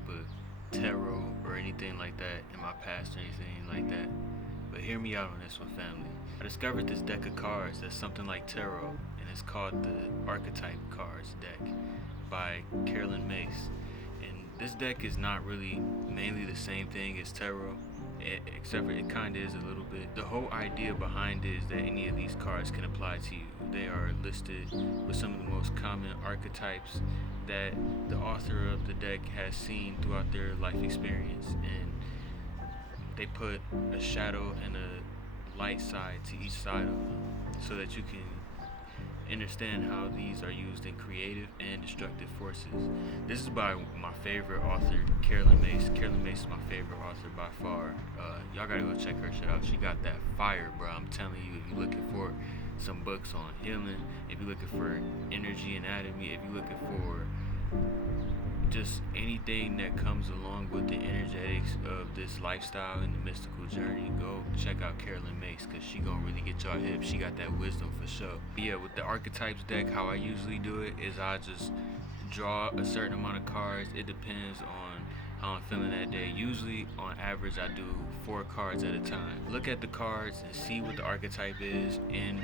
type of tarot or anything like that in my past or anything like that. But hear me out on this one, family. I discovered this deck of cards that's something like tarot, and it's called the Archetype cards deck by Carolyn Mace. And this deck is not really mainly the same thing as tarot, except for it kind of is a little bit. The whole idea behind it is that any of these cards can apply to you. They are listed with some of the most common archetypes that the author of the deck has seen throughout their life experience, and they put a shadow and a light side to each side of them so that you can understand how these are used in creative and destructive forces. This is by my favorite author, Carolyn Mace. Carolyn Mace is my favorite author by far. Y'all gotta go check her shit out. She got that fire, bro. I'm telling you, if you're looking for some books on healing, if you're looking for energy anatomy, if you're looking for just anything that comes along with the energetics of this lifestyle and the mystical journey, go check out Carolyn Mace, because she gonna really get y'all hip. She got that wisdom for sure. But yeah, with the Archetypes deck, how I usually do it is I just draw a certain amount of cards. It depends on how I'm feeling that day. Usually on average I do 4 cards at a time. Look at the cards and see what the archetype is, and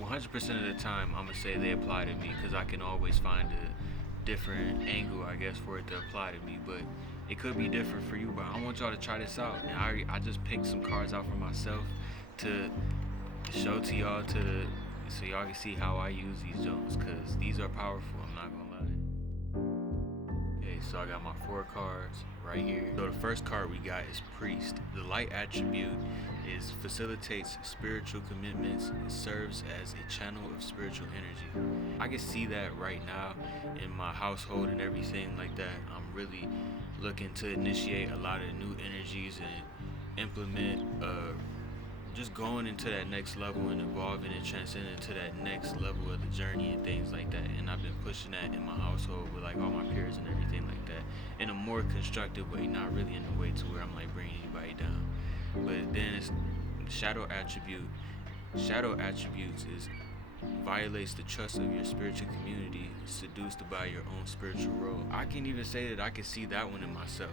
100% of the time I'm gonna say they apply to me, because I can always find a different angle, I guess, for it to apply to me. But it could be different for you. But I want y'all to try this out, and I just picked some cards out for myself to show to y'all, so y'all can see how I use these joints, because these are powerful, I'm not gonna lie. Okay, so I got my 4 cards right here. So the first card we got is Priest. The light attribute is facilitates spiritual commitments and serves as a channel of spiritual energy. I can see that right now in my household and everything like that. I'm really looking to initiate a lot of new energies and implement just going into that next level and evolving and transcending to that next level of the journey and things like that. And I've been pushing that in my household with like all my peers and everything like that, in a more constructive way, not really in a way to where I'm like bringing anybody down. But then it's shadow attribute. Shadow attributes is violates the trust of your spiritual community, seduced by your own spiritual role. I can even say that I can see that one in myself,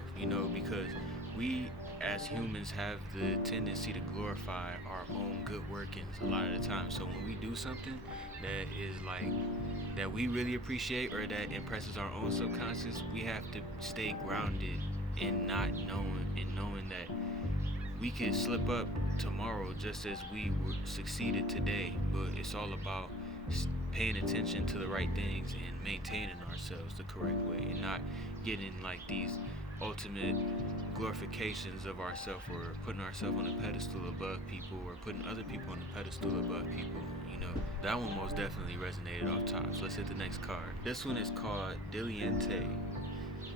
because we as humans have the tendency to glorify our own good workings a lot of the time. So when we do something that is like that we really appreciate or that impresses our own subconscious, we have to stay grounded in not knowing that we could slip up tomorrow just as we succeeded today. But it's all about paying attention to the right things and maintaining ourselves the correct way, and not getting like these ultimate glorifications of ourselves, or putting ourselves on a pedestal above people, or putting other people on a pedestal above people. That one most definitely resonated off top. So let's hit the next card. This one is called Dileante.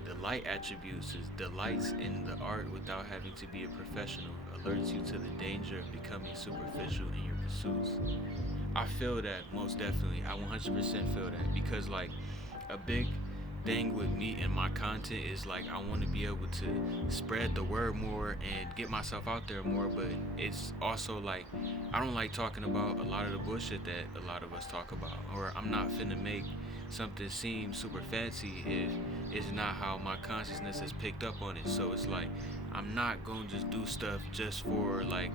The light attributes is delights in the art without having to be a professional, alerts you to the danger of becoming superficial in your pursuits. I feel that most definitely. I 100% feel that, because like a big thing with me and my content is like I want to be able to spread the word more and get myself out there more, but it's also like I don't like talking about a lot of the bullshit that a lot of us talk about, or I'm not finna make something seem super fancy if it's not how my consciousness has picked up on it. So it's like I'm not gonna just do stuff just for like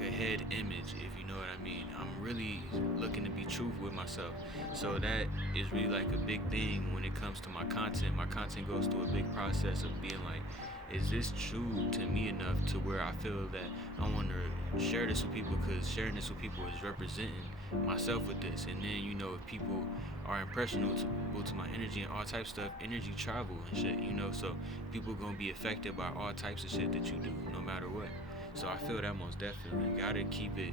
a head image, if you know what I mean. I'm really looking to be truthful with myself. So that is really like a big thing when it comes to my content. My content goes through a big process of being like, is this true to me enough to where I feel that I want to share this with people, because sharing this with people is representing myself with this. And then if people are impressionable to my energy and all types of stuff, energy travel and shit, so people gonna be affected by all types of shit that you do, no matter what. So I feel that most definitely. Gotta keep it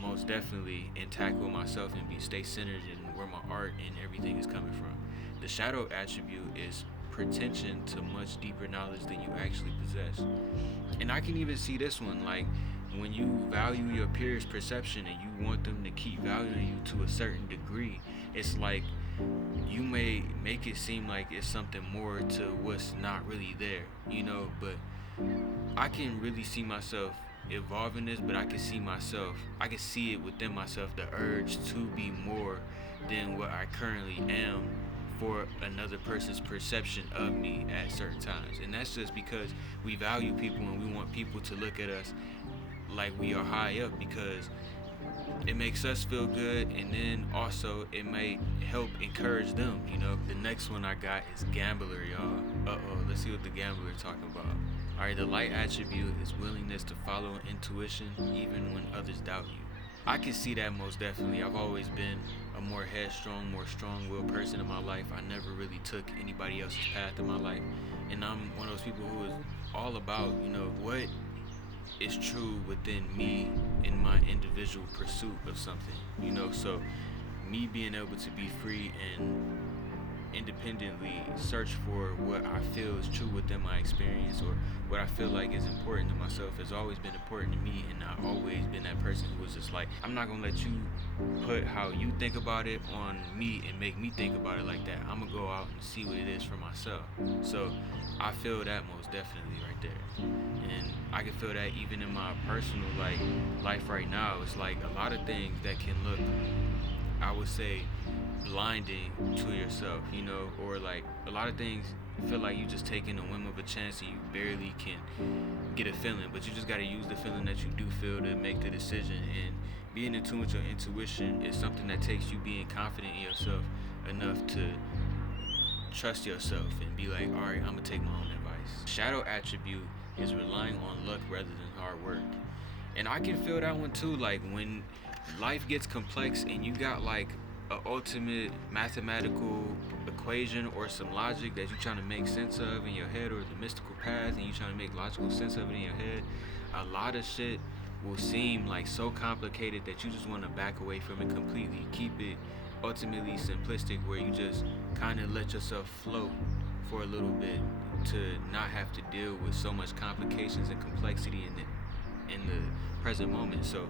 most definitely intact with myself and stay centered in where my art and everything is coming from. The shadow attribute is pretension to much deeper knowledge than you actually possess. And I can even see this one, like when you value your peers' perception and you want them to keep valuing you to a certain degree, it's like you may make it seem like it's something more to what's not really there, but I can really see myself evolving this, but I can see it within myself, the urge to be more than what I currently am for another person's perception of me at certain times. And that's just because we value people and we want people to look at us like we are high up, because it makes us feel good, and then also it may help encourage them. The next one I got is gambler, y'all. Let's see what the gambler is talking about. Alright, the light attribute is willingness to follow intuition even when others doubt you. I can see that most definitely. I've always been a more headstrong, more strong-willed person in my life. I never really took anybody else's path in my life, and I'm one of those people who is all about, what is true within me in my individual pursuit of something, so me being able to be free and independently search for what I feel is true within my experience, or what I feel like is important to myself, has always been important to me. And I've always been that person who was just like, I'm not gonna let you put how you think about it on me and make me think about it like that. I'm gonna go out and see what it is for myself. So I feel that most definitely right there. And I can feel that even in my personal life right now. It's like a lot of things that can look, I would say, blinding to yourself, or like a lot of things feel like you just taking a whim of a chance and you barely can get a feeling, but you just got to use the feeling that you do feel to make the decision. And being in tune with your intuition is something that takes you being confident in yourself enough to trust yourself and be like, all right, I'm gonna take my own advice. Shadow attribute is relying on luck rather than hard work. And I can feel that one too. Like when life gets complex and you got like an ultimate mathematical equation or some logic that you're trying to make sense of in your head, or the mystical path, and you're trying to make logical sense of it in your head, a lot of shit will seem like so complicated that you just want to back away from it completely. Keep it ultimately simplistic, where you just kind of let yourself float for a little bit to not have to deal with so much complications and complexity in the present moment. So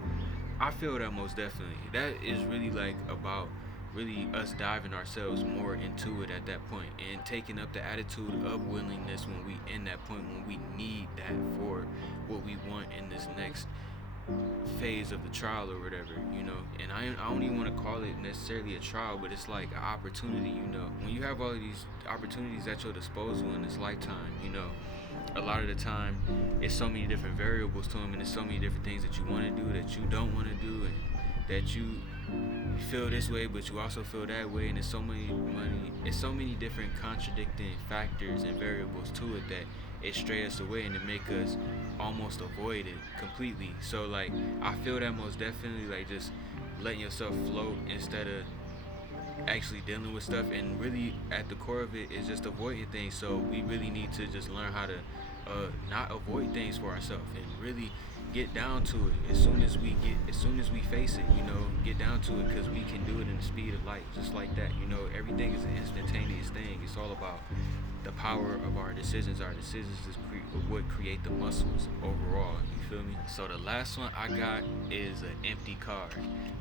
I feel that most definitely. That is really like about really us diving ourselves more into it at that point, and taking up the attitude of willingness when we in that point, when we need that for what we want in this next phase of the trial or whatever, and I don't even want to call it necessarily a trial, but it's like an opportunity. When you have all of these opportunities at your disposal in this lifetime, a lot of the time it's so many different variables to them, and there's so many different things that you want to do, that you don't want to do, and that you feel this way but you also feel that way, and there's so many different contradicting factors and variables to it that it stray us away and it make us almost avoid it completely. So like I feel that most definitely, like just letting yourself float instead of actually dealing with stuff, and really at the core of it is just avoiding things. So we really need to just learn how to not avoid things for ourselves, and really get down to it as soon as we face it, get down to it, because we can do it in the speed of light, just like that. Everything is an instantaneous thing. It's all about the power of our decisions. Our decisions is what create the muscles overall, you feel me? So the last one I got is an empty card.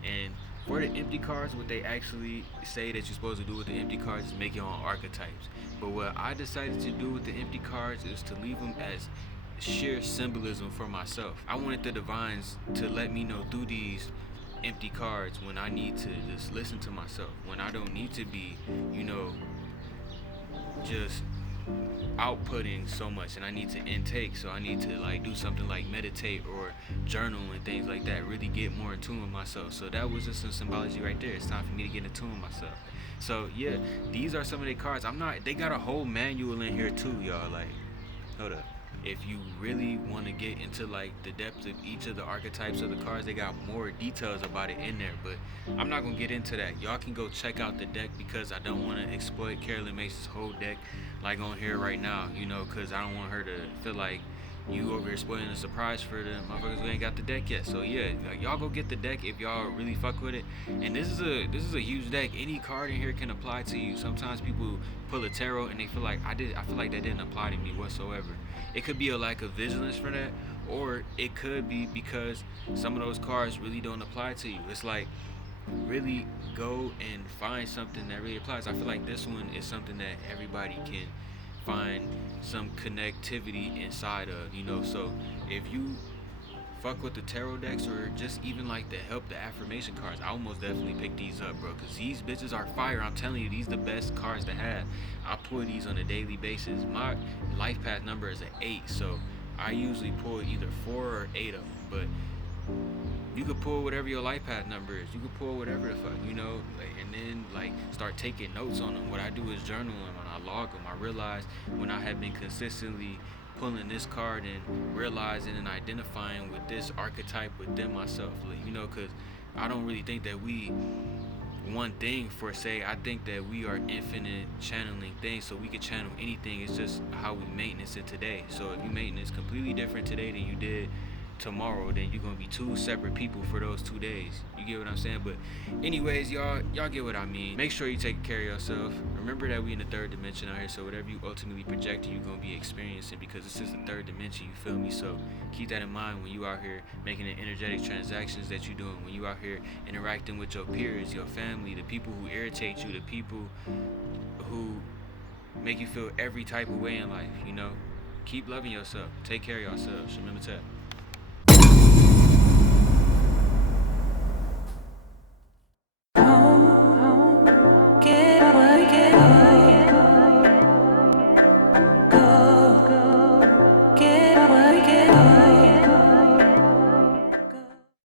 And for the empty cards, what they actually say that you're supposed to do with the empty cards is make your own archetypes. But what I decided to do with the empty cards is to leave them as sheer symbolism for myself. I wanted the divines to let me know through these empty cards when I need to just listen to myself, when I don't need to be, just outputting so much, and I need to intake. So I need to like do something like meditate or journal and things like that, really get more in tune with myself. So that was just some symbology right there. It's time for me to get in tune with myself. So yeah, these are some of the cards. They got a whole manual in here too, y'all. Like, hold up. If you really want to get into like the depth of each of the archetypes of the cards, they got more details about it in there, but I'm not gonna get into that. Y'all can go check out the deck, because I don't want to exploit Carolyn Mason's whole deck like on here right now, because I don't want her to feel like you over here spoiling a surprise for the motherfuckers who ain't got the deck yet. So yeah, y'all go get the deck if y'all really fuck with it. And this is a huge deck. Any card in here can apply to you. Sometimes people pull a tarot and they feel like I feel like that didn't apply to me whatsoever. It could be a lack of vigilance for that, or it could be because some of those cards really don't apply to you. It's like, really go and find something that really applies. I feel like this one is something that everybody can find some connectivity inside of, So if you fuck with the tarot decks or just even like the help, the affirmation cards, I almost definitely pick these up, bro, because these bitches are fire. I'm telling you, these the best cards to have. I pull these on a daily basis. My life path number is an 8, so I usually pull either 4 or 8 of them. But you could pull whatever your life path number is. You could pull whatever the fuck, and then like start taking notes on them. What I do is journal them and I log them. I realize when I have been consistently pulling this card and realizing and identifying with this archetype within myself, because I don't really think that we one thing for say. I think that we are infinite channeling things, so we could channel anything. It's just how we maintenance it today. So if you maintenance completely different today than you did tomorrow, then you're gonna be 2 separate people for those 2 days. You get what I'm saying? But anyways, y'all get what I mean. Make sure you take care of yourself. Remember that we in the 3rd dimension out here, so whatever you ultimately project, you're gonna be experiencing, because this is the 3rd dimension, you feel me? So keep that in mind when you out here making the energetic transactions that you're doing, when you out here interacting with your peers, your family, the people who irritate you, the people who make you feel every type of way in life. Keep loving yourself. Take care of yourselves. Remember that.